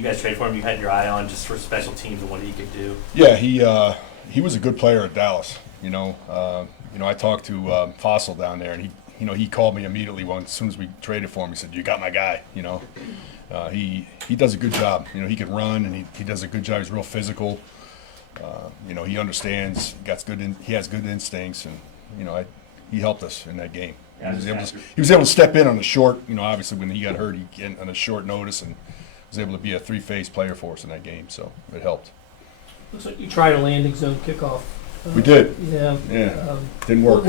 you guys traded for him, you had your eye on just for special teams and what he could do? Yeah, he was a good player at Dallas. I talked to Fossil down there, and he called me immediately as soon as we traded for him. He said, "You got my guy." He does a good job. He can run, and he does a good job. He's real physical. He understands. He has good instincts, and he helped us in that game. Yeah, he was able to step in on the short. Obviously when he got hurt, he came on a short notice and was able to be a three-phase player for us in that game. So it helped. Looks like you tried a landing zone kickoff. We did. Yeah. Yeah. Didn't work.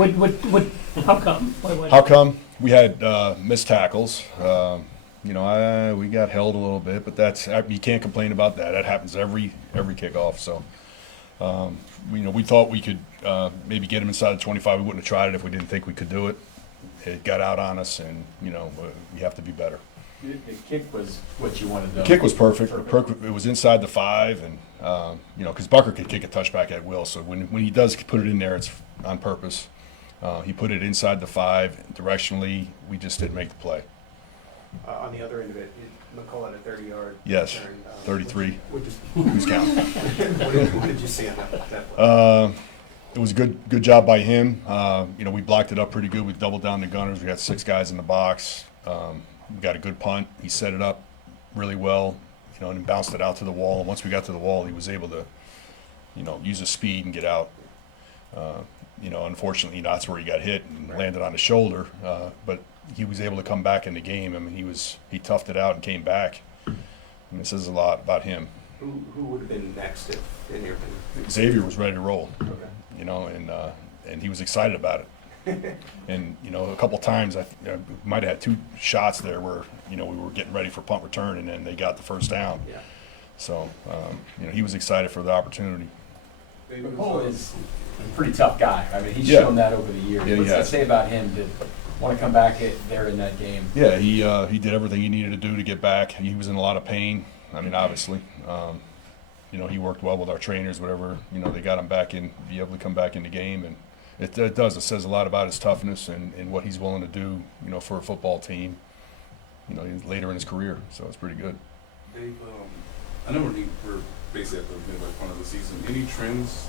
How come? How come? We had missed tackles. We got held a little bit, but you can't complain about that. That happens every kickoff. So, we thought we could maybe get him inside the 25. We wouldn't have tried it if we didn't think we could do it. It got out on us, and we have to be better. The kick was what you wanted, though. The kick was perfect. It was inside the 5, and because Bucker could kick a touchback at will. So when he does put it in there, it's on purpose. He put it inside the 5 directionally. We just didn't make the play. On the other end of it, McCall had a 30-yard Yes, return. 33. Who's Who's counting? what did you see on that play? It was a good job by him. We blocked it up pretty good. We doubled down the gunners. We got 6 guys in the box. We got a good punt. He set it up really well, and bounced it out to the wall. And once we got to the wall, he was able to, use his speed and get out. Unfortunately, that's where he got hit and landed on his shoulder. But he was able to come back in the game. I mean, he toughed it out and came back. And it says a lot about him. Who would have been next in your opinion? Xavier was ready to roll. Okay. And he was excited about it. And a couple times I might have had 2 shots there where we were getting ready for punt return, and then they got the first down. Yeah. So he was excited for the opportunity. McCall is a pretty tough guy. I mean, he's Yeah. shown that over the years. Yeah, What's he that has. say about him to want to come back there in that game? Yeah, he did everything he needed to do to get back. He was in a lot of pain. I mean, obviously, he worked well with our trainers. Whatever they got him back in, be able to come back in the game, and it does. It says a lot about his toughness and what he's willing to do. For a football team. Later in his career, so it's pretty good. Dave, I know we're basically at the midway point of the season. Any trends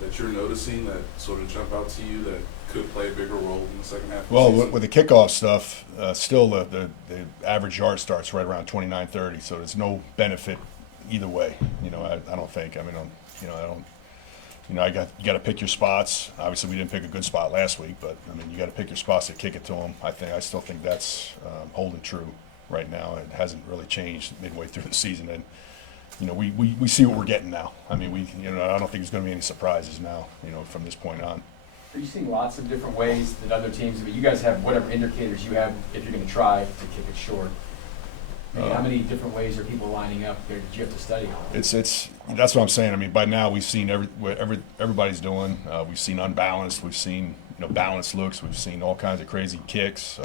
that you're noticing that sort of jump out to you that could play a bigger role in the second half of the Well, season? with the kickoff stuff, still the average yard starts right around 29-30, so there's no benefit either way. I don't think. I mean, I don't. You got to pick your spots. Obviously, we didn't pick a good spot last week, but I mean, you got to pick your spots to kick it to them. I still think that's holding true right now. It hasn't really changed midway through the season, and we see what we're getting now. I mean, I don't think there's going to be any surprises now. From this point on. Are you seeing lots of different ways that other teams? I mean, you guys have whatever indicators you have if you're going to try to kick it short. I mean, how many different ways are people lining up there that you have to study? It's that's what I'm saying. I mean, by now we've seen what everybody's doing. We've seen unbalanced. We've seen balanced looks. We've seen all kinds of crazy kicks.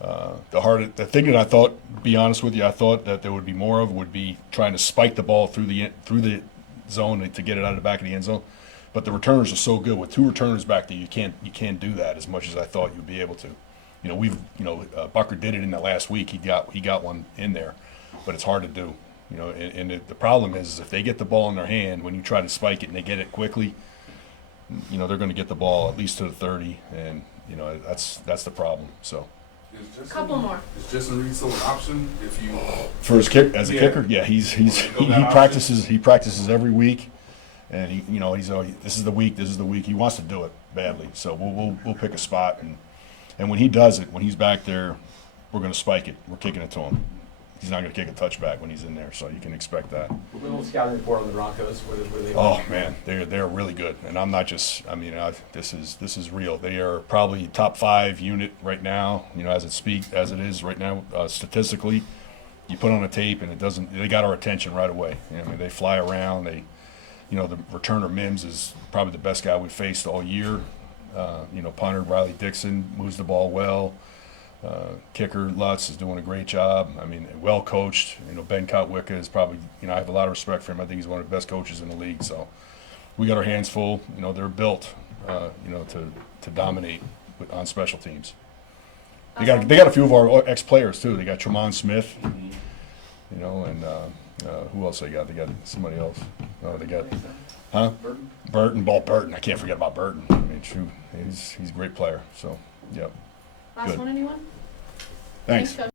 The thing that I thought, to be honest with you, I thought that there would be more of would be trying to spike the ball through the zone to get it out of the back of the end zone. But the returners are so good with 2 returners back there. You can't do that as much as I thought you'd be able to. Bucker did it in the last week. He got one in there, but it's hard to do. And the problem is if they get the ball in their hand, when you try to spike it and they get it quickly, they're going to get the ball at least to the 30, and that's the problem. So. Couple more. Is Justin Reed still an option if you? For his kick as a Yeah. kicker, yeah, he practices every week, and he's always, this is the week he wants to do it badly. So we'll pick a spot, and when he does it, when he's back there, we're going to spike it. We're kicking it to him. He's not going to kick a touchback when he's in there, so you can expect that. A little scouting report on the Broncos. Where they Oh man, they're really good, and I'm not just. I mean, this is real. They are probably top 5 unit right now. As it is right now statistically. You put on a tape and it doesn't. They got our attention right away. I mean, they fly around. The returner Mims is probably the best guy we faced all year. Punter Riley Dixon moves the ball well. Kicker Lutz is doing a great job. I mean, well coached. Ben Kotwicka is probably. I have a lot of respect for him. I think he's one of the best coaches in the league. So we got our hands full. They're built. To dominate on special teams. They got a few of our ex-players too. They got Tremont Smith. you know, and who else they got? They got somebody else. Oh, they got, huh? Burton. I can't forget about Burton. I mean, shoot, he's a great player. So, yeah. Last Good. one, anyone? Thanks. Coach.